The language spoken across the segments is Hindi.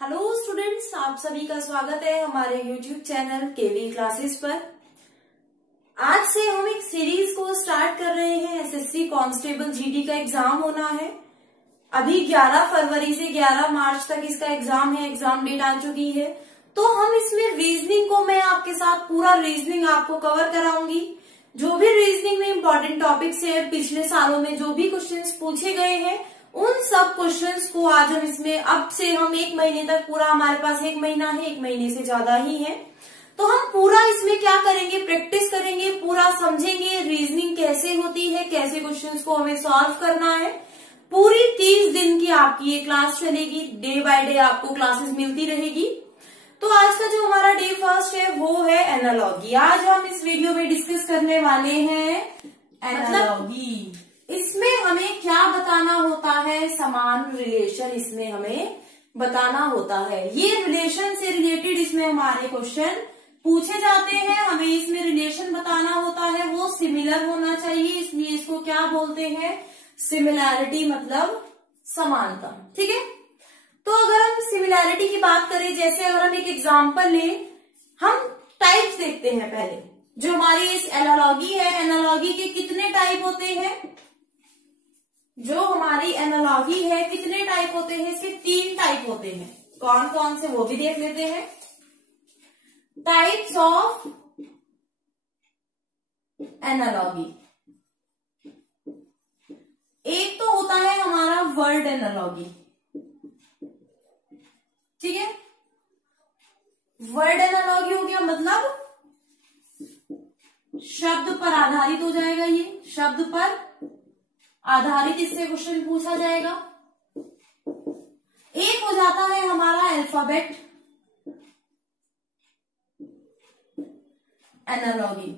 हेलो स्टूडेंट्स, आप सभी का स्वागत है हमारे YouTube चैनल केवी क्लासेस पर। आज से हम एक सीरीज को स्टार्ट कर रहे हैं। एसएससी कांस्टेबल जीडी का एग्जाम होना है। अभी 11 फरवरी से 11 मार्च तक इसका एग्जाम है। एग्जाम डेट आ चुकी है। तो हम इसमें रीजनिंग को मैं आपके साथ पूरा रीजनिंग आपको कवर कराऊंगी। जो भी रीजनिंग में इंपॉर्टेंट टॉपिक्स है, पिछले सालों में जो भी क्वेश्चंस पूछे गए हैं, उन सब क्वेश्चंस को आज हम इसमें अब से हम 1 महीने तक, पूरा हमारे पास 1 महीना है, 1 महीने से ज्यादा ही है, तो हम पूरा इसमें क्या करेंगे, प्रैक्टिस करेंगे, पूरा समझेंगे रीजनिंग कैसे होती है, कैसे क्वेश्चंस को हमें सॉल्व करना है। पूरी 30 दिन की आपकी ये क्लास चलेगी। डे बाय डे आपको क्लासेस मिलती रहेगी। तो आज का जो हमारा डे फर्स्ट है वो है एनालॉजी। आज हम इस वीडियो में डिस्कस करने वाले हैं एनालॉजी। इसमें हमें क्या बताना होता है, समान रिलेशन इसमें हमें बताना होता है। ये रिलेशन से रिलेटेड इसमें हमारे क्वेश्चन पूछे जाते हैं। हमें इसमें रिलेशन बताना होता है, वो सिमिलर होना चाहिए, इसलिए इसको क्या बोलते हैं, सिमिलैरिटी, मतलब समानता। ठीक है। तो अगर हम सिमिलैरिटी की बात करें, जैसे अगर हम एक एग्जांपल लें, हम टाइप्स देखते हैं पहले। जो हमारी इस एनालॉजी है, एनालॉजी के कितने टाइप होते हैं, जो हमारी एनालॉजी है कितने टाइप होते हैं, इसके 3 टाइप होते हैं। कौन कौन से वो भी देख लेते हैं। Types of analogy. एक तो होता है हमारा वर्ड एनालॉजी। ठीक है। वर्ड एनालॉजी हो गया, मतलब शब्द पर आधारित हो जाएगा। ये शब्द पर आधारित इससे क्वेश्चन पूछा जाएगा। एक हो जाता है हमारा अल्फाबेट एनालॉजी।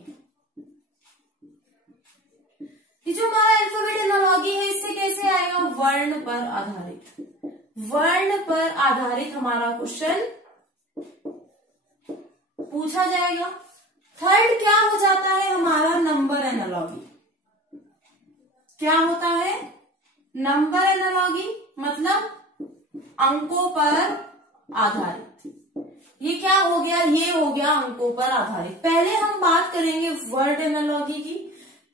ये जो हमारा अल्फाबेट एनालॉजी है, इससे कैसे आएगा, वर्ण पर आधारित। वर्ण पर आधारित हमारा क्वेश्चन पूछा जाएगा। थर्ड क्या हो जाता है हमारा नंबर एनालॉजी। क्या होता है, नंबर एनालॉजी, मतलब अंकों पर आधारित। ये क्या हो गया, ये हो गया अंकों पर आधारित। पहले हम बात करेंगे वर्ड एनालॉजी की।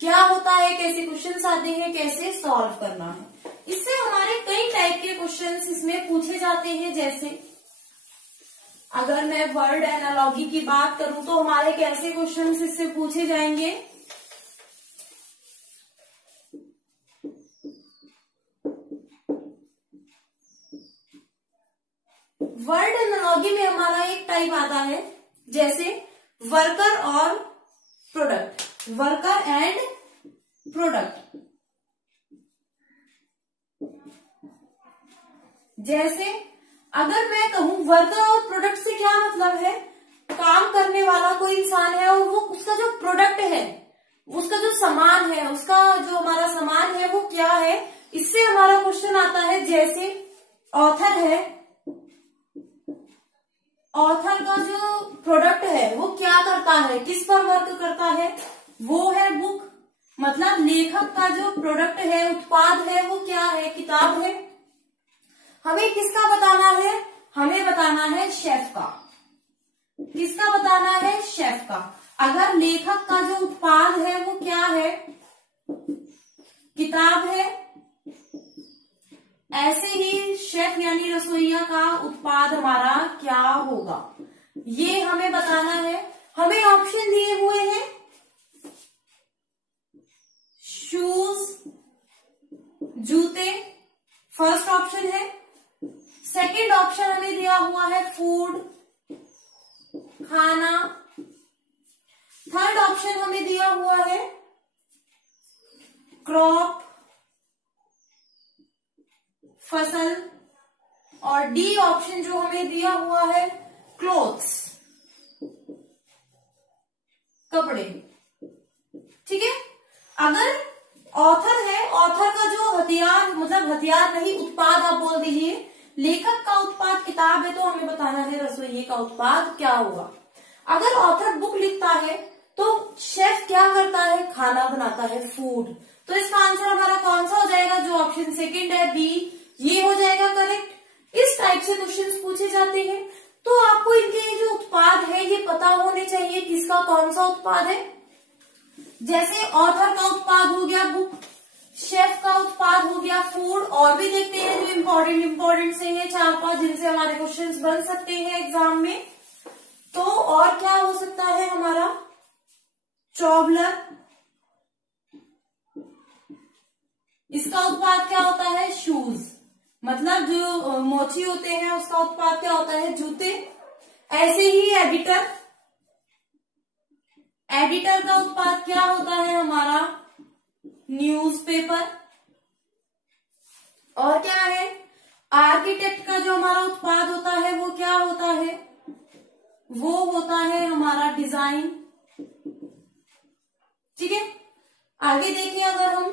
क्या होता है, कैसे क्वेश्चंस आते हैं, कैसे सॉल्व करना है। इससे हमारे कई टाइप के क्वेश्चंस इसमें पूछे जाते हैं। जैसे अगर मैं वर्ड एनालॉजी की बात करूं तो हमारे कैसे क्वेश्चंस इससे पूछे जाएंगे। वर्ड एनालॉजी में हमारा एक टाइप आता है, जैसे वर्कर और प्रोडक्ट, वर्कर एंड प्रोडक्ट। जैसे अगर मैं कहूं वर्कर और प्रोडक्ट से क्या मतलब है, काम करने वाला कोई इंसान है और वो उसका जो प्रोडक्ट है, उसका जो सामान है, उसका जो हमारा सामान है वो क्या है। इससे हमारा क्वेश्चन आता है, जैसे ऑथर है, ऑथर का जो प्रोडक्ट है वो क्या करता है, किस पर वर्क करता है, वो है बुक। मतलब लेखक का जो प्रोडक्ट है, उत्पाद है, वो क्या है, किताब है। हमें किसका बताना है, हमें बताना है शेफ का। किसका बताना है, शेफ का। अगर लेखक का जो उत्पाद है वो क्या है, किताब है, ऐसे ही शेफ यानी रसोइया का उत्पाद हमारा क्या होगा, ये हमें बताना है। हमें ऑप्शन दिए हुए हैं, शूज, जूते, फर्स्ट ऑप्शन है। सेकंड ऑप्शन हमें दिया हुआ है फूड, खाना। थर्ड ऑप्शन हमें दिया हुआ है क्रॉप, फसल। और डी ऑप्शन जो हमें दिया हुआ है क्लोथ्स, कपड़े। ठीक है। अगर ऑथर है, ऑथर का जो हथियार, मतलब हथियार नहीं, उत्पाद आप बोल दीजिए। लेखक का उत्पाद किताब है, तो हमें बताना है रसोइये का उत्पाद क्या होगा। अगर ऑथर बुक लिखता है तो शेफ क्या करता है, खाना बनाता है, फूड। तो इसका आंसर हमारा कौन सा हो जाएगा, जो ऑप्शन सेकंड है, बी, ये हो जाएगा करेक्ट। इस टाइप से क्वेश्चंस पूछे जाते हैं। तो आपको इनके जो उत्पाद है ये पता होने चाहिए किसका कौन सा उत्पाद है। जैसे ऑथर का उत्पाद हो गया बुक, शेफ का उत्पाद हो गया फूड, और भी देखते हैं जो इम्पोर्टेंट से है 4-5 जिनसे हमारे क्वेश्चंस बन सकते हैं एग्जाम में। तो और क्या हो सकता है हमारा, चॉबलर, इसका उत्पाद क्या होता है, शूज, मतलब जो मोची होते हैं उसका उत्पाद क्या होता है, जूते। ऐसे ही एडिटर का उत्पाद क्या होता है हमारा, न्यूज़पेपर। और क्या है, आर्किटेक्ट का जो हमारा उत्पाद होता है वो क्या होता है, वो होता है हमारा डिजाइन। ठीक है, आगे देखिए अगर हम,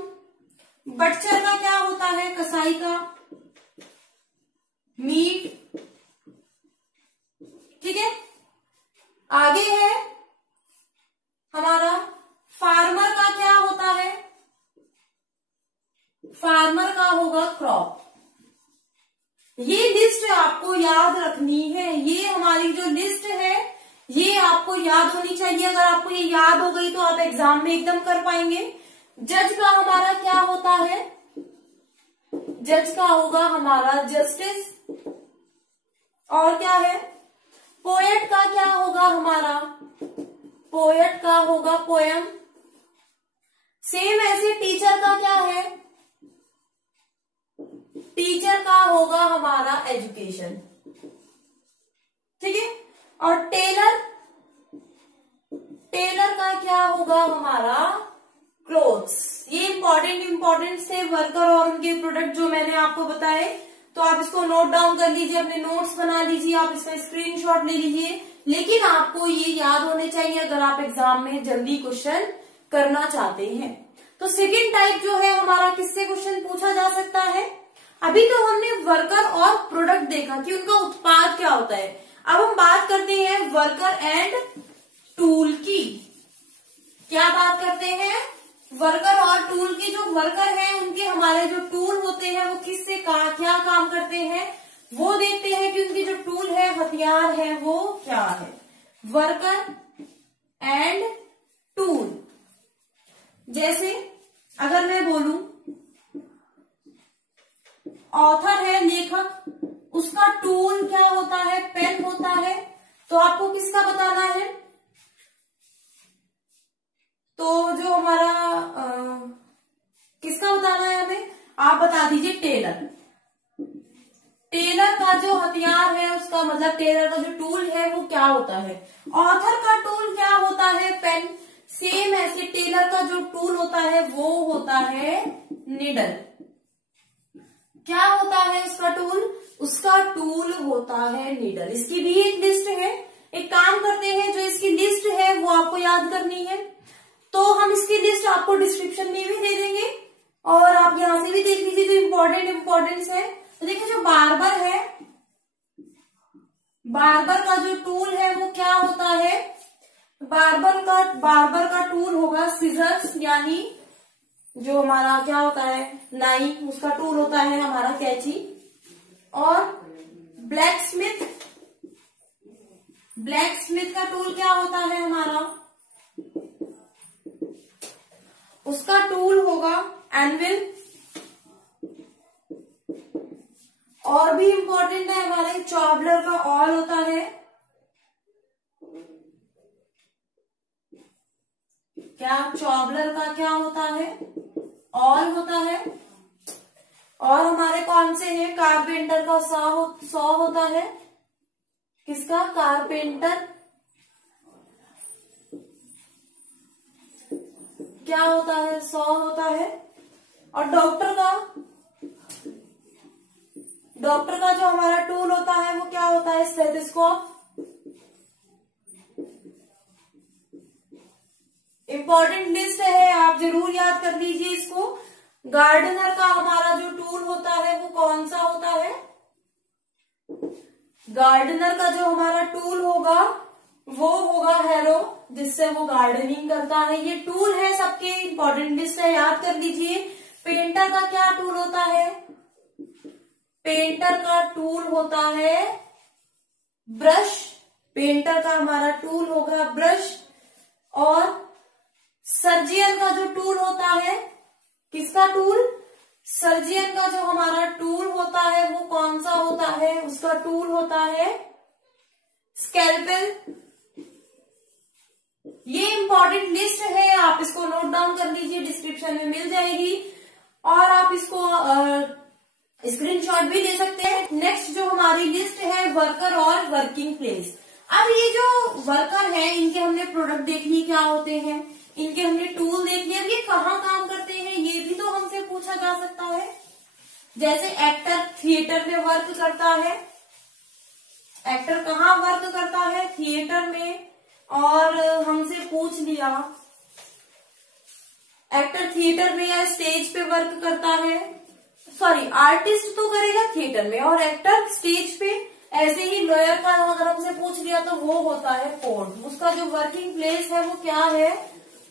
बटचर का क्या होता है, कसाई का, मीट। ठीक है, आगे है हमारा फार्मर का क्या होता है, फार्मर का होगा क्रॉप। ये लिस्ट आपको याद रखनी है, ये हमारी जो लिस्ट है ये आपको याद होनी चाहिए। अगर आपको ये याद हो गई तो आप एग्जाम में एकदम कर पाएंगे। जज का हमारा क्या होता है, जज का होगा हमारा जस्टिस। और क्या है, पोएट का क्या होगा हमारा, पोएट का होगा पोयम। सेम ऐसे टीचर का क्या है, टीचर का होगा हमारा एजुकेशन। ठीक है, और टेलर का क्या होगा हमारा क्लोथ्स। ये इंपॉर्टेंट से वर्कर और उनके प्रोडक्ट जो मैंने आपको बताए, तो आप इसको नोट डाउन कर लीजिए, अपने नोट्स बना लीजिए, आप इसका स्क्रीनशॉट ले लीजिए। लेकिन आपको ये याद होने चाहिए अगर आप एग्जाम में जल्दी क्वेश्चन करना चाहते हैं। तो सेकेंड टाइप जो है हमारा, किससे क्वेश्चन पूछा जा सकता है। अभी तो हमने वर्कर और प्रोडक्ट देखा कि उनका उत्पाद क्या होता है। अब हम बात करते हैं वर्कर एंड टूल की। क्या बात करते हैं, वर्कर और टूल की। जो वर्कर है उनके हमारे जो टूल होते हैं वो किससे क्या काम करते हैं, वो देखते हैं कि उनकी जो टूल है, हथियार है, वो क्या है। वर्कर एंड टूल, जैसे अगर मैं बोलूं ऑथर है, लेखक, उसका टूल क्या होता है, पेन होता है। तो आपको किसका बताना है, तो जो हमारा किसका बताना है हमें, आप बता दीजिए टेलर। टेलर का जो हथियार है उसका मतलब टेलर का जो टूल है वो क्या होता है। ऑथर का टूल क्या होता है, पेन। सेम ऐसे टेलर का जो टूल होता है वो होता है नीडल। क्या होता है उसका टूल, उसका टूल होता है नीडल। इसकी भी एक लिस्ट है। एक काम करते हैं, जो इसकी लिस्ट है वो आपको याद करनी है, तो हम इसकी लिस्ट आपको डिस्क्रिप्शन में भी दे देंगे और आप यहां से भी देख लीजिए जो इम्पोर्टेंट्स है। तो देखिए जो बार्बर है, बार्बर का जो टूल है वो क्या होता है, बार्बर का टूल होगा सिजर्स, यानी जो हमारा क्या होता है नाई, उसका टूल होता है हमारा कैंची। और ब्लैकस्मिथ का टूल क्या होता है हमारा, उसका टूल होगा एनविल। और भी इंपॉर्टेंट है हमारे चॉबलर का ऑल होता है, क्या चॉबलर का क्या होता है, ऑल होता है। और हमारे कौन से हैं, कारपेंटर का सॉ होता है, किसका, कारपेंटर क्या होता है, सॉ होता है। और डॉक्टर का जो हमारा टूल होता है वो क्या होता है, स्टेथोस्कोप। इंपॉर्टेंट लिस्ट है, आप जरूर याद कर लीजिए इसको। गार्डनर का हमारा जो टूल होता है वो कौन सा होता है, गार्डनर का जो हमारा टूल होगा वो होगा हैरो, जिससे वो गार्डनिंग करता है। ये टूल है, सबके इंपॉर्टेंट लिस्ट है, याद कर लीजिए। पेंटर का क्या टूल होता है, पेंटर का टूल होता है ब्रश, पेंटर का हमारा टूल होगा ब्रश। और सर्जियन का जो टूल होता है, किसका टूल? सर्जियन का जो हमारा टूल होता है वो कौन सा होता है? उसका टूल होता है स्कैल्पेल। ये इंपॉर्टेंट लिस्ट है, आप इसको नोट डाउन कर लीजिए, डिस्क्रिप्शन में मिल जाएगी और आप इसको स्क्रीनशॉट भी ले सकते हैं। नेक्स्ट जो हमारी लिस्ट है वर्कर और वर्किंग प्लेस। अब ये जो वर्कर है इनके हमने प्रोडक्ट देख लिए क्या होते हैं, इनके हमने टूल देख लिए। अब ये कहाँ काम करते हैं ये भी तो हमसे पूछा जा सकता है। जैसे एक्टर थिएटर में वर्क करता है, एक्टर कहाँ वर्क करता है? थिएटर में। और हमसे पूछ लिया एक्टर थिएटर में या स्टेज पे वर्क करता है, सॉरी आर्टिस्ट तो करेगा थिएटर में और एक्टर स्टेज पे। ऐसे ही लॉयर का अगर हमसे पूछ लिया तो वो होता है कोर्ट, उसका जो वर्किंग प्लेस है वो क्या है?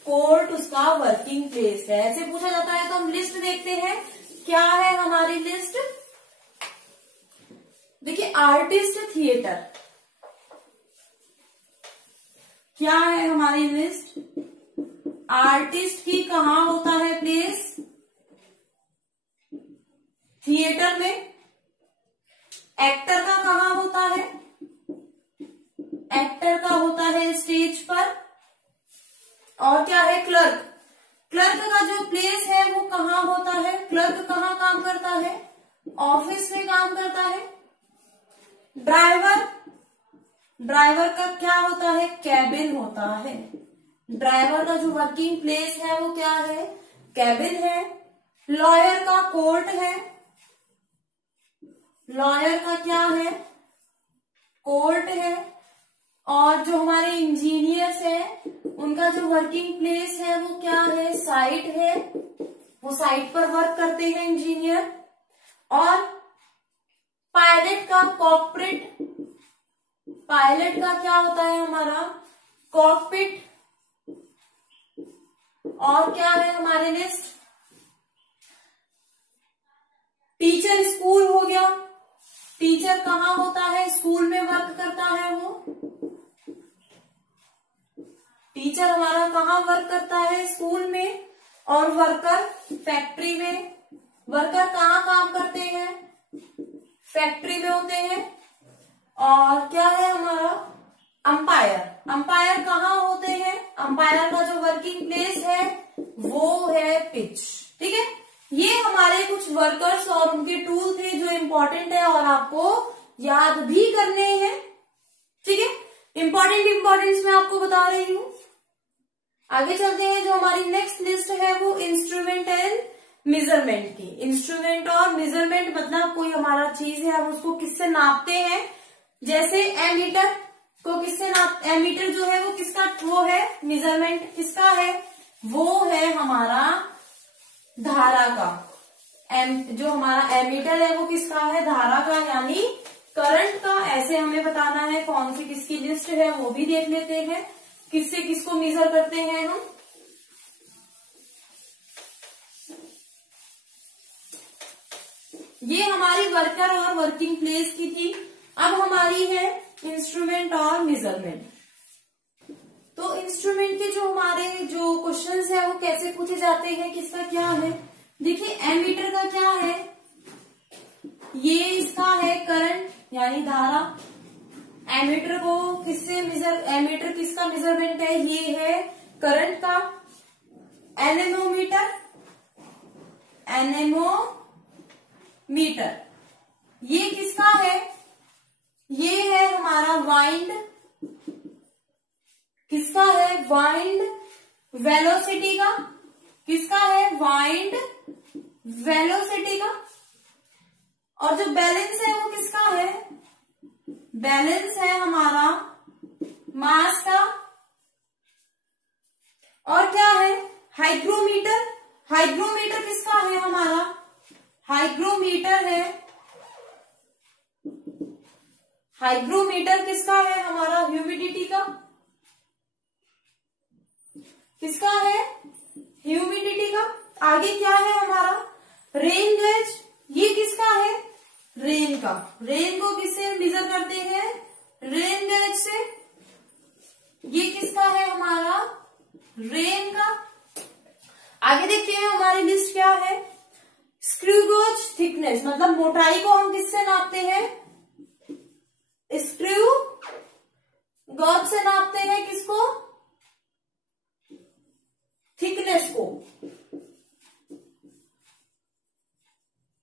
कोर्ट उसका वर्किंग प्लेस है। ऐसे पूछा जाता है। तो हम लिस्ट देखते हैं, क्या है हमारी लिस्ट। देखिए आर्टिस्ट थिएटर, क्या है हमारी लिस्ट? आर्टिस्ट की कहाँ होता है प्लेस? थिएटर में। एक्टर का कहाँ होता है? एक्टर का होता है स्टेज पर। और क्या है? क्लर्क, क्लर्क का जो प्लेस है वो कहाँ होता है? क्लर्क कहाँ काम करता है? ऑफिस में काम करता है। ड्राइवर, ड्राइवर का क्या होता है? कैबिन होता है। ड्राइवर का जो वर्किंग प्लेस है वो क्या है? कैबिन है। लॉयर का कोर्ट है, लॉयर का क्या है? कोर्ट है। और जो हमारे इंजीनियर्स हैं उनका जो वर्किंग प्लेस है वो क्या है? साइट है, वो साइट पर वर्क करते हैं इंजीनियर। और पायलट का कॉकपिट, पायलट का क्या होता है हमारा? कॉकपिट। और क्या है हमारे लिस्ट? टीचर स्कूल हो गया, टीचर कहाँ होता है? स्कूल में वर्क करता है वो। टीचर हमारा कहाँ वर्क करता है? स्कूल में। और वर्कर फैक्ट्री में। वर्कर कहाँ काम करते हैं? फैक्ट्री में होते हैं। और क्या है हमारा? अंपायर, अंपायर कहाँ होते हैं? अंपायर का जो वर्किंग प्लेस है वो है पिच। ठीक है, ये हमारे कुछ वर्कर्स और उनके टूल थे जो इम्पोर्टेंट है और आपको याद भी करने हैं। ठीक है, इम्पोर्टेंस मैं आपको बता रही हूँ। आगे चलते हैं। जो हमारी नेक्स्ट लिस्ट है वो इंस्ट्रूमेंट एंड मेजरमेंट की। इंस्ट्रूमेंट और मेजरमेंट मतलब कोई हमारा चीज है, हम उसको किससे नापते हैं। जैसे एमीटर को किससे नाप, एमीटर जो है वो किसका? वो है मेजरमेंट किसका है? वो है हमारा धारा का। जो हमारा एमीटर है वो किसका है? धारा का, यानी करंट का। ऐसे हमें बताना है कौन सी किसकी लिस्ट है वो भी देख लेते हैं, किससे किसको मेजर करते हैं हम। ये हमारी वर्कर और वर्किंग प्लेस की थी। अब हमारी है इंस्ट्रूमेंट और मेजरमेंट। तो इंस्ट्रूमेंट के जो हमारे जो क्वेश्चंस है वो कैसे पूछे जाते हैं, किसका क्या है। देखिए एमीटर का क्या है? ये इसका है करंट यानी धारा। एमीटर को किससे मेजर, एमीटर किसका मेजरमेंट है? ये है करंट का। एनेमोमीटर, एनेमोमीटर ये किसका है? ये है हमारा वाइंड। किसका है? वाइंड। वेलोसिटी का किसका है? वाइंड वेलोसिटी का। और जो बैलेंस है वो किसका है? बैलेंस है हमारा मास का। और क्या है? हाइग्रोमीटर। हाइग्रोमीटर किसका है हमारा? हाइग्रोमीटर है, हाइग्रोमीटर किसका है हमारा? ह्यूमिडिटी का। किसका है? ह्यूमिडिटी का। आगे क्या है हमारा? Rain gauge. ये किसका है? रेन का, रेन को किससे हम मेजर करते हैं? रेन गेज से। ये किसका है? हमारा रेन का। आगे देखते हैं हमारी लिस्ट क्या है। स्क्रू गेज थिकनेस, मतलब मोटाई को हम किससे नापते हैं? स्क्रू गेज से नापते हैं। किसको? थिकनेस को।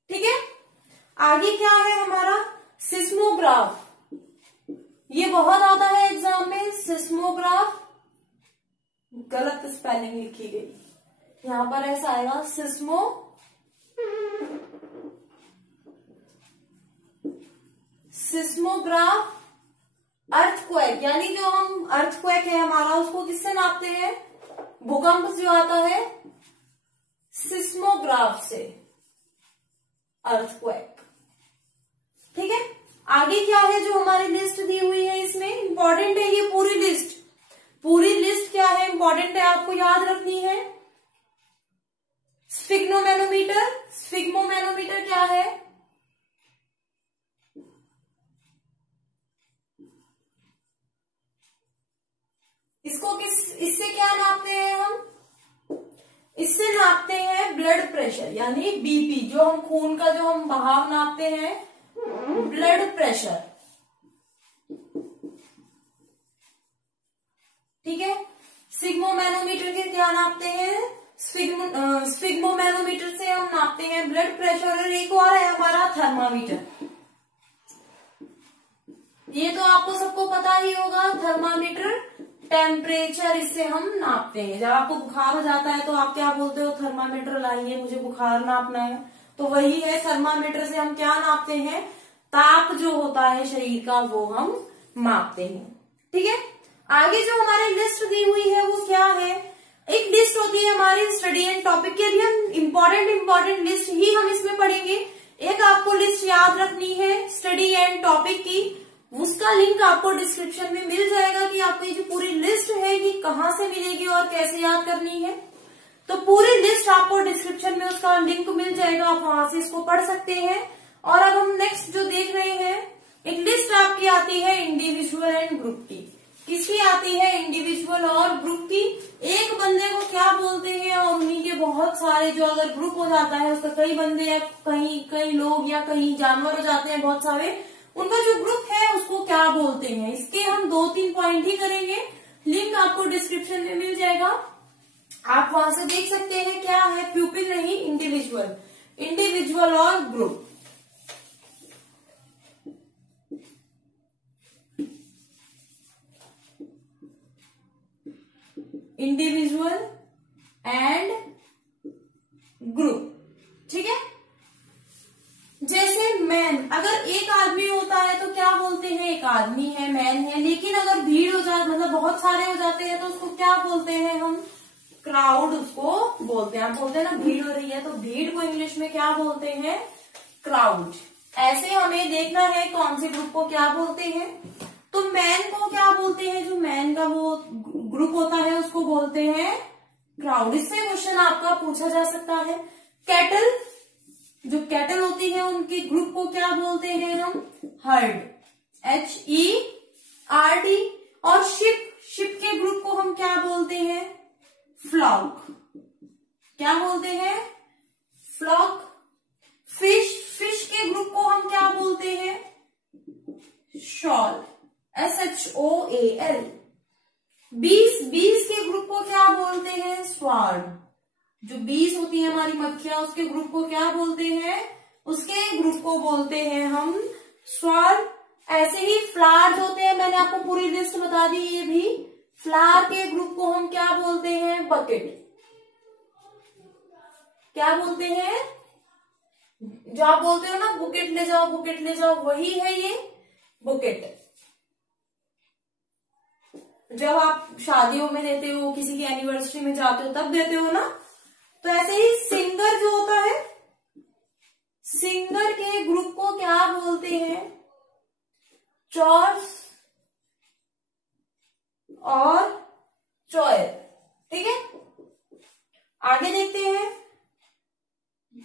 ठीक है। आगे क्या है हमारा? सिस्मोग्राफ। ये बहुत आता है एग्जाम में। सिस्मोग्राफ, गलत स्पेलिंग लिखी गई, यहां पर ऐसा आएगा सिस्मोग्राफ। अर्थक्वेक, यानी जो हम अर्थक्वेक है हमारा, उसको किससे नापते हैं? भूकंप जो आता है, सिस्मोग्राफ से। अर्थक्वेक। ठीक है। आगे क्या है जो हमारी लिस्ट दी हुई है, इसमें इंपॉर्टेंट है ये पूरी लिस्ट। पूरी लिस्ट क्या है? इंपॉर्टेंट है, आपको याद रखनी है। स्फिग्मोमैनोमीटर, स्फिग्मोमैनोमीटर क्या है? इससे क्या नापते हैं हम? इससे नापते हैं ब्लड प्रेशर, यानी बीपी, जो हम खून का जो हम बहाव नापते हैं, ब्लड प्रेशर। ठीक है। स्फिग्मोमैनोमीटर के क्या नापते हैं? स्फिग्मोमैनोमीटर से हम नापते हैं ब्लड प्रेशर। और एक और है हमारा थर्मामीटर। ये तो आपको सबको पता ही होगा, थर्मामीटर टेम्परेचर, इससे हम नापते हैं। जब आपको बुखार हो जाता है तो आप क्या बोलते हो? थर्मामीटर लाइए, मुझे बुखार नापना है। तो वही है, थर्मामीटर से हम क्या नापते हैं? ताप जो होता है शरीर का, वो हम मापते हैं। ठीक है। आगे जो हमारी लिस्ट दी हुई है वो क्या है? एक लिस्ट होती है हमारी स्टडी एंड टॉपिक के लिए। हम इम्पोर्टेंट लिस्ट ही हम इसमें पढ़ेंगे। एक आपको लिस्ट याद रखनी है स्टडी एंड टॉपिक की, उसका लिंक आपको डिस्क्रिप्शन में मिल जाएगा कि आपको ये जो पूरी लिस्ट है ये कहाँ से मिलेगी और कैसे याद करनी है। तो पूरी लिस्ट आपको डिस्क्रिप्शन में उसका लिंक मिल जाएगा, आप वहां से इसको पढ़ सकते हैं। और अब हम नेक्स्ट जो देख रहे हैं, एक लिस्ट आपकी आती है इंडिविजुअल एंड ग्रुप की। किसकी आती है? इंडिविजुअल और ग्रुप की। एक बंदे को क्या बोलते हैं, और उन्हीं के बहुत सारे, जो अगर ग्रुप हो जाता है उसका कई बंदे या कई लोग या कई जानवर हो जाते हैं बहुत सारे, उनका जो ग्रुप है उसको क्या बोलते हैं? इसके हम 2-3 पॉइंट ही करेंगे। लिंक आपको डिस्क्रिप्शन में मिल जाएगा, आप वहां से देख सकते हैं। क्या है? प्यूपिल नहीं, इंडिविजुअल। इंडिविजुअल और ग्रुप। Individual and group. ठीक है। जैसे मैन, अगर एक आदमी होता है तो क्या बोलते हैं? एक आदमी है, मैन है। लेकिन अगर भीड़ हो जाए, मतलब बहुत सारे हो जाते हैं, तो उसको क्या बोलते हैं हम? क्राउड उसको बोलते हैं। आप बोलते हैं ना भीड़ हो रही है, तो भीड़ को इंग्लिश में क्या बोलते हैं? क्राउड। ऐसे हमें देखना है कौन से ग्रुप को क्या बोलते हैं। तो मैन को क्या बोलते हैं? जो मैन का वो ग्रुप होता है उसको बोलते हैं क्राउड। इससे क्वेश्चन आपका पूछा जा सकता है। कैटल, जो कैटल होती है उनके ग्रुप को क्या बोलते हैं हम? Heard, HERD। और शिप के ग्रुप को हम क्या बोलते हैं? फ्लॉक। क्या बोलते हैं? फ्लॉक। फिश के ग्रुप को हम क्या बोलते हैं? Shawl, SHOAL। बीस के ग्रुप को क्या बोलते हैं? स्वार्म। जो 20 होती है हमारी मक्खियां, उसके ग्रुप को क्या बोलते हैं? उसके ग्रुप को बोलते हैं हम स्वार्म। ऐसे ही फ्लावर्स होते हैं, मैंने आपको पूरी लिस्ट बता दी। ये भी फ्लावर के ग्रुप को हम क्या बोलते हैं? बकेट। क्या बोलते हैं? जो आप बोलते हो ना बुकेट ले जाओ, बुकेट ले जाओ, वही है ये बुकेट। जब आप शादियों में देते हो, किसी की एनिवर्सरी में जाते हो, तब देते हो ना। तो ऐसे ही सिंगर जो होता है, सिंगर के ग्रुप को क्या बोलते हैं? चॉर्स और चॉयर। ठीक है। आगे देखते हैं।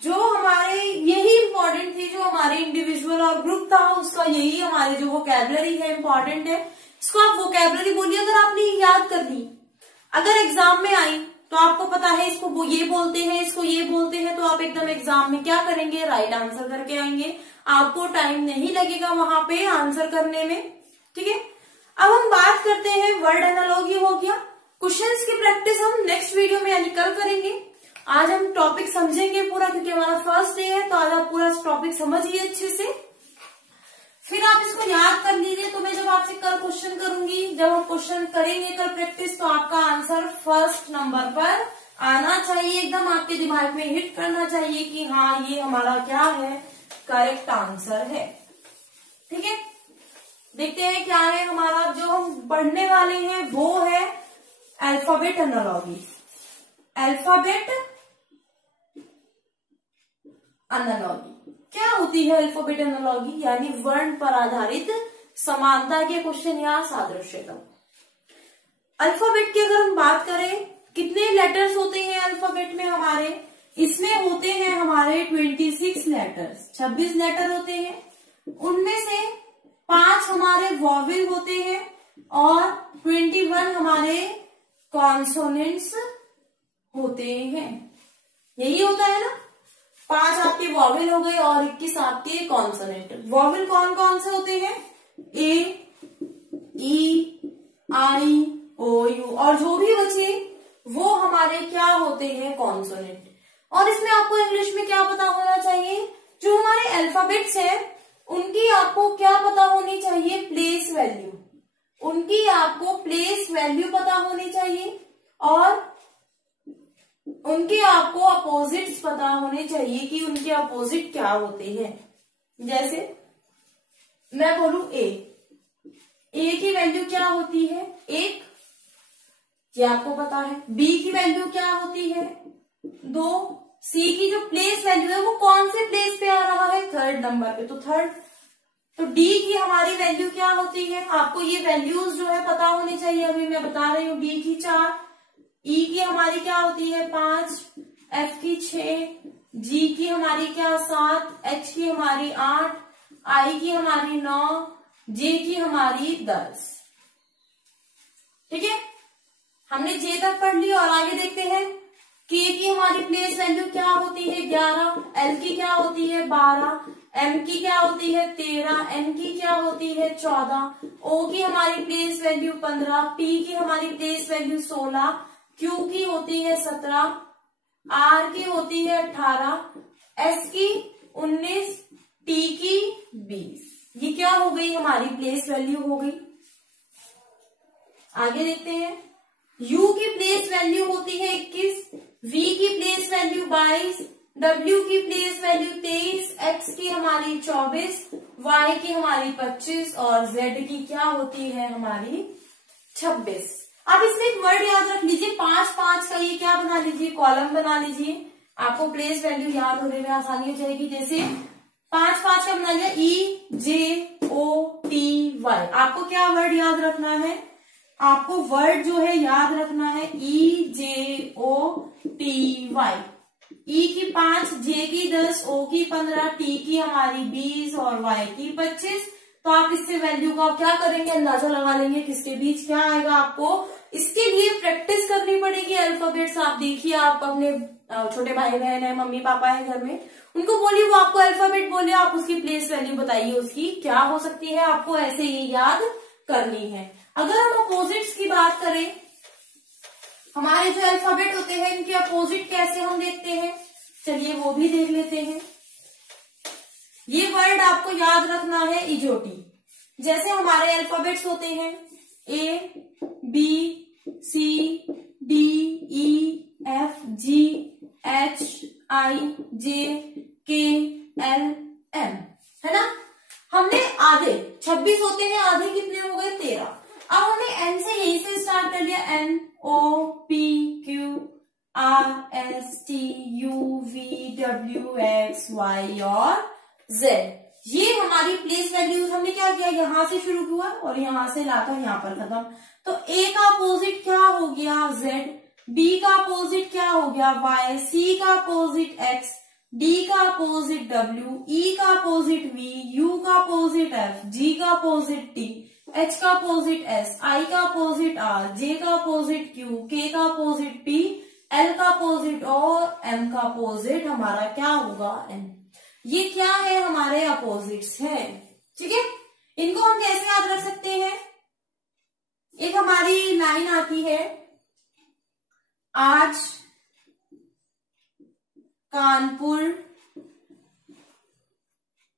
जो हमारे यही इंपॉर्टेंट थी, जो हमारे इंडिविजुअल और ग्रुप था उसका यही हमारे जो वोकैबुलरी है इंपॉर्टेंट है। इसको आप वोकैबुलरी बोलिए अगर आपने याद कर ली। अगर एग्जाम में आई तो आपको पता है इसको वो ये बोलते हैं, इसको ये बोलते हैं, तो आप एकदम एग्जाम में क्या करेंगे, राइट आंसर करके आएंगे। आपको टाइम नहीं लगेगा वहां पे आंसर करने में। ठीक है, अब हम बात करते हैं वर्ड एनालॉजी हो गया। क्वेश्चंस की प्रैक्टिस हम नेक्स्ट वीडियो में यानी कल करेंगे। आज हम टॉपिक समझेंगे पूरा, क्योंकि हमारा फर्स्ट डे है, तो आज आप पूरा टॉपिक समझिए अच्छे से, फिर आप इसको याद कर लीजिए। तो मैं जब आपसे कल क्वेश्चन करूंगी, जब हम क्वेश्चन करेंगे कल प्रैक्टिस, तो आपका आंसर फर्स्ट नंबर पर आना चाहिए, एकदम आपके दिमाग में हिट करना चाहिए कि हाँ ये हमारा क्या है, करेक्ट आंसर है। ठीक है, देखते हैं क्या है हमारा जो हम पढ़ने वाले हैं, वो है अल्फाबेट एनालॉजी। अल्फाबेट एनालॉजी क्या होती है? अल्फाबेट एनालॉजी यानी वर्ण पर आधारित समानता के क्वेश्चन या सादृश्यता। अल्फाबेट की अगर हम बात करें, कितने लेटर्स होते हैं अल्फाबेट में हमारे? इसमें होते हैं हमारे 26 लेटर्स, 26 लेटर होते हैं। उनमें से 5 हमारे वॉवेल होते हैं और 21 हमारे कॉन्सोनेंट्स होते हैं। यही होता है ना, 5 आपके वॉवेल हो गए और 21 आपके कॉन्सोनेंट। वॉवेल कौन कौन से होते हैं? ए, ई, आई, ओ, यू, और जो भी बचे वो हमारे क्या होते हैं? कॉन्सोनेंट। और इसमें आपको इंग्लिश में क्या पता होना चाहिए? जो हमारे अल्फाबेट्स हैं उनकी आपको क्या पता होनी चाहिए? Place value. उनकी आपको प्लेस वैल्यू पता होनी चाहिए और उनके आपको अपोजिट्स पता होने चाहिए कि उनके अपोजिट क्या होते हैं। जैसे मैं बोलूं ए की वैल्यू क्या होती है? 1, ये आपको पता है। बी की वैल्यू क्या होती है? 2। सी की जो प्लेस वैल्यू है वो कौन से प्लेस पे आ रहा है? 3rd नंबर पे, तो 3rd। तो डी की हमारी वैल्यू क्या होती है? आपको ये वैल्यूज जो है पता होनी चाहिए। अभी मैं बता रही हूँ, डी की 4, ई की हमारी क्या होती है? 5, एफ की 6, जी की हमारी क्या? 7, एच की हमारी 8, आई की हमारी 9, जे की हमारी 10। ठीक है, हमने जे तक पढ़ लिया और आगे देखते हैं। के की हमारी प्लेस वैल्यू क्या होती है? 11, एल की क्या होती है? 12, एम की क्या होती है? 13, एन की क्या होती है? 14, ओ की हमारी प्लेस वैल्यू 15, पी की हमारी प्लेस वैल्यू 16, क्यू की होती है 17, आर की होती है 18, एस की 19, टी की 20। ये क्या हो गई? हमारी प्लेस वैल्यू हो गई। आगे देखते हैं। यू की प्लेस वैल्यू होती है 21, वी की प्लेस वैल्यू 22, डब्ल्यू की प्लेस वैल्यू 23, एक्स की हमारी 24, वाई की हमारी 25 और जेड की क्या होती है? हमारी 26। अब इसमें एक वर्ड याद रख लीजिए, 5-5 का ये क्या बना लीजिए? कॉलम बना लीजिए। आपको प्लेस वैल्यू याद होने में आसानी हो जाएगी। जैसे 5-5 का बना लिया, ई, जे, ओ, टी, वाई। आपको क्या वर्ड याद रखना है? आपको वर्ड जो है याद रखना है ई, जे, ओ, टी, वाई। ई की 5, जे की 10, ओ की 15, टी की हमारी 20 और वाई की 25। तो आप इससे वैल्यू का क्या करेंगे? अंदाजा लगा लेंगे किसके बीच क्या आएगा। आपको इसके लिए प्रैक्टिस करनी पड़ेगी अल्फाबेट्स। आप देखिए, आप अपने छोटे भाई बहन है, मम्मी पापा है घर में, उनको बोलिए वो आपको अल्फाबेट बोले, आप उसकी प्लेस वैल्यू बताइए उसकी क्या हो सकती है। आपको ऐसे ही याद करनी है। अगर हम अपोजिट्स की बात करें, हमारे जो अल्फाबेट होते हैं इनके अपोजिट कैसे हम देखते हैं, चलिए वो भी देख लेते हैं। ये वर्ड आपको याद रखना है इजोटी। जैसे हमारे अल्फाबेट्स होते हैं ए, बी, सी, डी, ई, एफ, जी, एच, आई, जे, के, एल, एम, है ना। हमने आधे 26 होते हैं, आधे कितने हो गए? 13। अब हमने एन से यही से स्टार्ट कर लिया, N, O, P, Q, R, S, T, U, V, W, X, Y और जेड। ये हमारी प्लेस वैल्यूज हमने क्या किया? यहां से शुरू हुआ और यहां से लाकर यहां पर खत्म। तो ए का अपोजिट क्या हो गया? जेड। बी का अपोजिट क्या हो गया? वाई। सी का अपोजिट एक्स। डी का अपोजिट डब्ल्यू, ई का अपोजिट वी, यू का अपोजिट एफ, जी का अपोजिट टी, एच का अपोजिट एस, आई का अपोजिट आर, जे का अपोजिट क्यू, के का अपोजिट पी, एल का अपोजिट और एम का अपोजिट हमारा क्या होगा एन। ये क्या है, हमारे अपोजिट्स है। ठीक है, इनको हम कैसे याद रख सकते हैं, एक हमारी लाइन आती है, आज कानपुर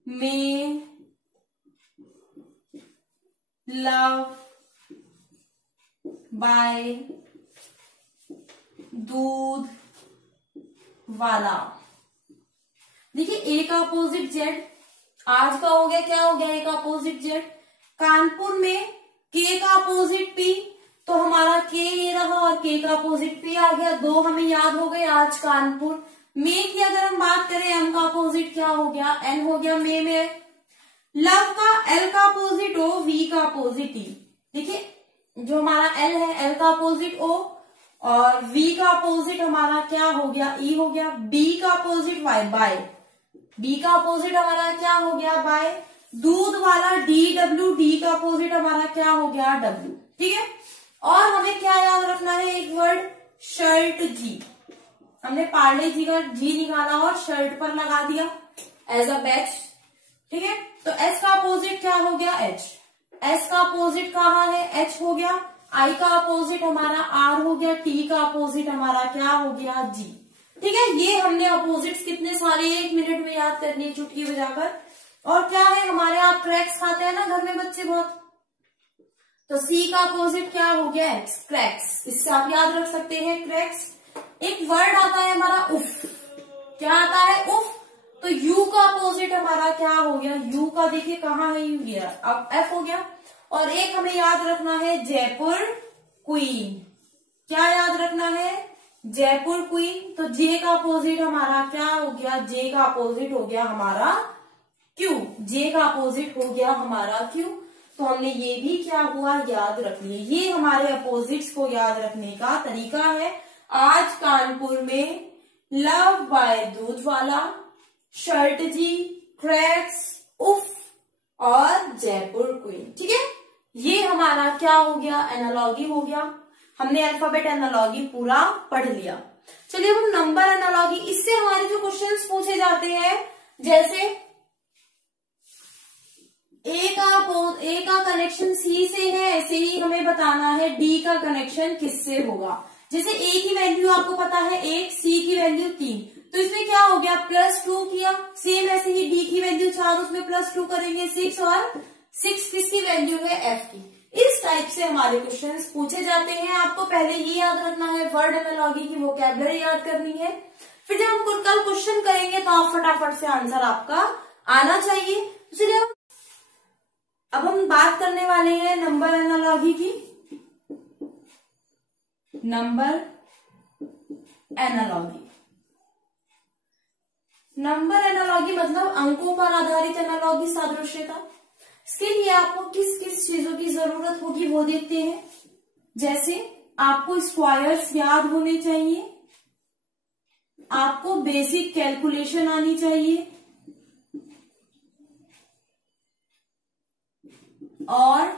में लव बाय दूध वाला। देखिए ए का अपोजिट जेड, आज का हो गया, क्या हो गया, ए का अपोजिट जेड। कानपुर में के का अपोजिट पी, तो हमारा के ये रहा और के का अपोजिट पी आ गया, दो हमें याद हो गए। आज कानपुर में की अगर हम बात करें, एम का अपोजिट क्या हो गया, एन हो गया। में लव का एल का अपोजिट ओ, वी का अपोजिट ई। देखिए जो हमारा एल है, एल का अपोजिट ओ और वी का अपोजिट हमारा क्या हो गया, ई हो गया। बी का अपोजिट वाई, बाय, बी का अपोजिट हमारा क्या हो गया, बाय। दूध वाला डी डब्ल्यू, डी का अपोजिट हमारा क्या हो गया, डब्ल्यू। ठीक है, और हमें क्या याद रखना है, एक वर्ड शर्ट जी। हमने पार्ले जी का जी निकाला और शर्ट पर लगा दिया एज अ बैच। ठीक है, तो एस का अपोजिट क्या हो गया, एच। एस का अपोजिट कहाँ है, एच हो गया। आई का अपोजिट हमारा आर हो गया, टी का अपोजिट हमारा क्या हो गया, जी। ठीक है, ये हमने अपोजिट्स कितने सारे 1 मिनट में याद करनी है चुटकी बजाकर। और क्या है हमारे, आप क्रैक्स खाते हैं ना घर में बच्चे बहुत, तो सी का अपोजिट क्या हो गया, एक्स, क्रैक्स। इससे आप याद रख सकते हैं क्रैक्स। एक वर्ड आता है हमारा उफ, क्या आता है, उफ। तो यू का अपोजिट हमारा क्या हो गया, यू का देखिए कहाँ है, यू गया, अब एफ हो गया। और एक हमें याद रखना है जयपुर क्वीन, क्या याद रखना है, जयपुर क्वीन। तो जे का अपोजिट हमारा क्या हो गया, जे का अपोजिट हो गया हमारा क्यू, जे का अपोजिट हो गया हमारा क्यू। तो हमने ये भी क्या हुआ, याद रख लिए। ये हमारे अपोजिट्स को याद रखने का तरीका है। आज कानपुर में लव बाय दूध वाला, शर्ट जी, क्रैक्स, उफ और जयपुर क्वीन। ठीक है, ये हमारा क्या हो गया, एनालॉगी हो गया। हमने अल्फाबेट एनालॉगी पूरा पढ़ लिया। चलिए अब हम नंबर एनालॉगी, इससे हमारे जो क्वेश्चंस पूछे जाते हैं, जैसे ए का कनेक्शन सी से है, ऐसे ही हमें बताना है डी का कनेक्शन किससे होगा। जैसे ए की वैल्यू आपको पता है 1, सी की वैल्यू 3, तो इसमें क्या हो गया, +2 किया। सेम ऐसे ही डी की वैल्यू 4, उसमें +2 करेंगे 6, और 6 किसकी वैल्यू है, एफ की। इस टाइप से हमारे क्वेश्चंस पूछे जाते हैं। आपको पहले ये याद रखना है, वर्ड एनालॉगी की वोकैबुलरी याद करनी है। फिर जब हम कल क्वेश्चन करेंगे तो आप फटाफट से आंसर आपका आना चाहिए। चलिए अब हम बात करने वाले हैं नंबर एनालॉगी की। नंबर एनालॉगी, नंबर एनालॉगी मतलब अंकों पर आधारित एनालॉगी सादृश्यता। इसके लिए आपको किस किस चीजों की जरूरत होगी वो देखते हैं। जैसे आपको स्क्वायर्स याद होने चाहिए, आपको बेसिक कैलकुलेशन आनी चाहिए, और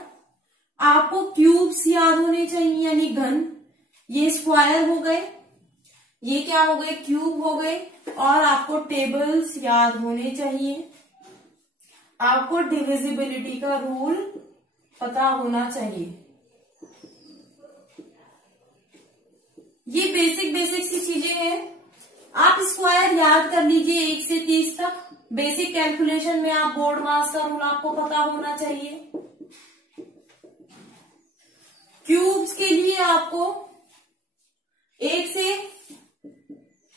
आपको क्यूब्स याद होने चाहिए, यानी घन। ये स्क्वायर हो गए, ये क्या हो गए, क्यूब हो गए। और आपको टेबल्स याद होने चाहिए, आपको डिविजिबिलिटी का रूल पता होना चाहिए। ये बेसिक सी चीजें हैं। आप स्क्वायर याद कर लीजिए 1 से 30 तक। बेसिक कैलकुलेशन में आप बोर्ड मास का रूल आपको पता होना चाहिए। क्यूब्स के लिए आपको 1 से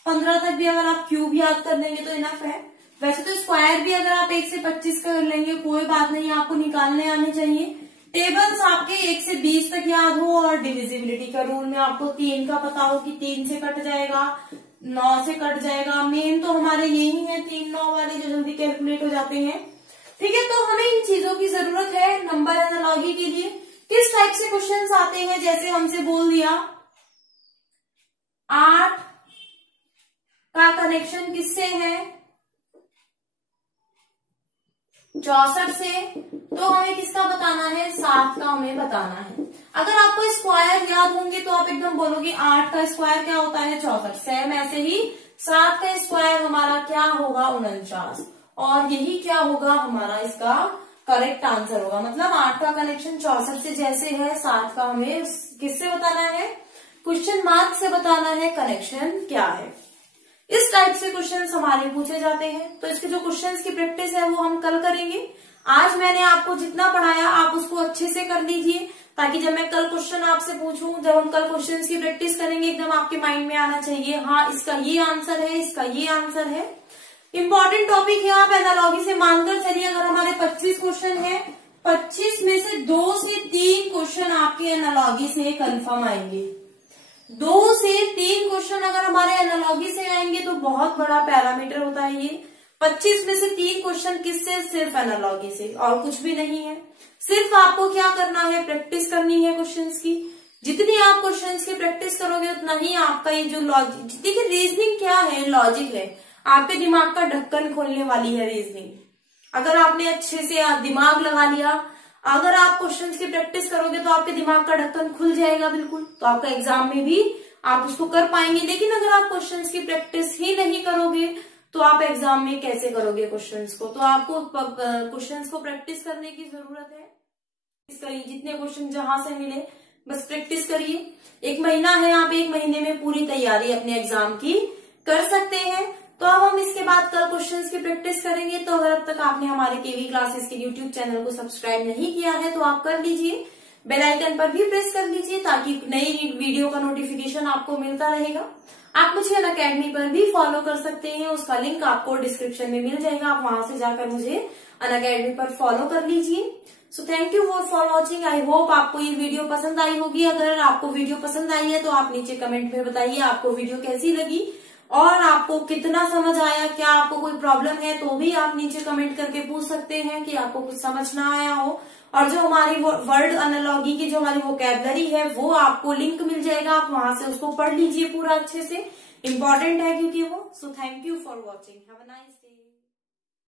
15 तक भी अगर आप क्यूब याद कर लेंगे तो इनफ है। वैसे तो स्क्वायर भी अगर आप 1 से 25 कर लेंगे कोई बात नहीं, आपको निकालने आने चाहिए। टेबल्स आपके 1 से 20 तक याद हो, और डिविजिबिलिटी का रूल में आपको 3 का पता हो कि 3 से कट जाएगा, 9 से कट जाएगा। मेन तो हमारे यही है 3, 9 वाले जो जल्दी कैलकुलेट हो जाते हैं। ठीक है, तो हमें इन चीजों की जरूरत है नंबर एनालॉगी के लिए। किस टाइप से क्वेश्चंस आते हैं, जैसे हमसे बोल दिया 8 का कनेक्शन किससे है? 64 से। तो हमें किसका बताना है? 7 का हमें बताना है। अगर आपको स्क्वायर याद होंगे तो आप एकदम बोलोगे 8 का स्क्वायर क्या होता है? 64। सेम ऐसे ही 7 का स्क्वायर हमारा क्या होगा? 49। और यही क्या होगा? हमारा इसका करेक्ट आंसर होगा। मतलब 8 का कनेक्शन 64 से जैसे है, 7 का हमें किससे बताना है? क्वेश्चन मार्क से बताना है कनेक्शन क्या है। इस टाइप से क्वेश्चंस हमारे पूछे जाते हैं। तो इसके जो क्वेश्चंस की प्रैक्टिस है वो हम कल करेंगे। आज मैंने आपको जितना पढ़ाया आप उसको अच्छे से कर लीजिए, ताकि जब मैं कल क्वेश्चन आपसे पूछूं, जब हम कल क्वेश्चंस की प्रैक्टिस करेंगे, एकदम आपके माइंड में आना चाहिए, हाँ इसका ये आंसर है, इसका ये आंसर है। इंपॉर्टेंट टॉपिक है, आप एनालॉजी से मानकर चलिए। अगर हमारे 25 क्वेश्चन है, 25 में से 2 से 3 क्वेश्चन आपके एनालॉजी से कंफर्म आएंगे। 2 से 3 क्वेश्चन अगर हमारे एनालॉजी से आएंगे तो बहुत बड़ा पैरामीटर होता है ये। 25 में से 3 क्वेश्चन किससे? सिर्फ एनालॉजी से, और कुछ भी नहीं है। सिर्फ आपको क्या करना है? प्रैक्टिस करनी है क्वेश्चंस की। जितनी आप क्वेश्चंस की प्रैक्टिस करोगे उतना ही आपका ये जो लॉजिक, देखिए रीजनिंग क्या है? लॉजिक है, आपके दिमाग का ढक्कन खोलने वाली है रीजनिंग। अगर आपने अच्छे से दिमाग लगा लिया, अगर आप क्वेश्चंस की प्रैक्टिस करोगे तो आपके दिमाग का ढक्कन खुल जाएगा बिल्कुल, तो आपका एग्जाम में भी आप उसको कर पाएंगे। लेकिन अगर आप क्वेश्चंस की प्रैक्टिस ही नहीं करोगे तो आप एग्जाम में कैसे करोगे क्वेश्चंस को? तो आपको क्वेश्चंस को प्रैक्टिस करने की जरूरत है। करिए, जितने क्वेश्चन जहां से मिले बस प्रैक्टिस करिए। 1 महीना है, आप 1 महीने में पूरी तैयारी अपने एग्जाम की कर सकते हैं। तो अब हम इसके बाद कल क्वेश्चंस की प्रैक्टिस करेंगे। तो अगर अब तक आपने हमारे केवी क्लासेस के यूट्यूब चैनल को सब्सक्राइब नहीं किया है तो आप कर लीजिए, बेल आइकन पर भी प्रेस कर लीजिए, ताकि नई वीडियो का नोटिफिकेशन आपको मिलता रहेगा। आप मुझे अनअकैडमी पर भी फॉलो कर सकते हैं, उसका लिंक आपको डिस्क्रिप्शन में मिल जाएगा, आप वहां से जाकर मुझे अनअकैडमी पर फॉलो कर लीजिए। So thank you for watching. I hope आपको ये वीडियो पसंद आई होगी। अगर आपको वीडियो पसंद आई है तो आप नीचे कमेंट में बताइए आपको वीडियो कैसी लगी और आपको कितना समझ आया। क्या आपको कोई प्रॉब्लम है तो भी आप नीचे कमेंट करके पूछ सकते हैं कि आपको कुछ समझ ना आया हो। और जो हमारी वर्ड एनालॉजी की जो हमारी वोकैबुलरी है वो आपको लिंक मिल जाएगा, आप वहां से उसको पढ़ लीजिए पूरा अच्छे से, इम्पोर्टेंट है क्योंकि वो। So thank you for watching, have a nice